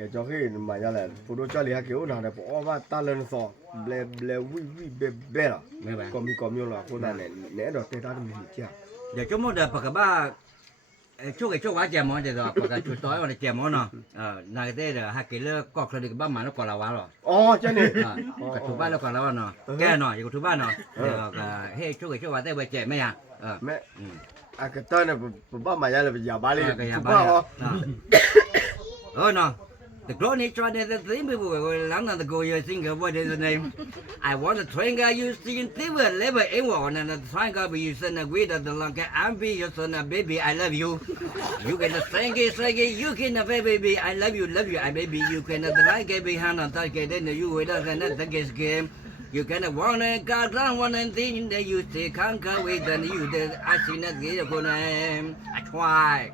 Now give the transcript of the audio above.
cái cho khi mà ra là phụ đồ cho liền kiểu nào này bỏ vào ta lên sọ ble bê là ไม่ไป còn nhiều là cô ta này lẽ đó tê ta mình chưa เดี๋ยวชั่วโมงเดียวปากกาบ้าช่วงไอ้ช่วงว่าแจมอนเดี๋ยวปากกาชุดต้อยวันแจมอนเนาะนายเต้เดี๋ยวฮักเกลือกอกเลยกับบ้านมาแล้วก่อนละวันหรอ อ๋อใช่เนี่ย กับทุบ้านแล้วก่อนละวันเนาะแก่หน่อยอยู่กับทุบ้านเนาะเดี๋ยวก็เฮ้ช่วงไอ้ช่วงว่าเต้ไปแจมไม่ยัง mẹ à cái tên này bố mà ra là bây giờ ba đi cái ba ho no the grown is trying to think people lắng là the go you think what is the name I want to train guy you see never never anyone and the train guy you send a way that the long I'm be your son baby I love you you can sing it you can baby I love you I baby you can the right get behind on that then you with us and the game you can want to got down one and thing that you say can't go with and you did I see that get a name I try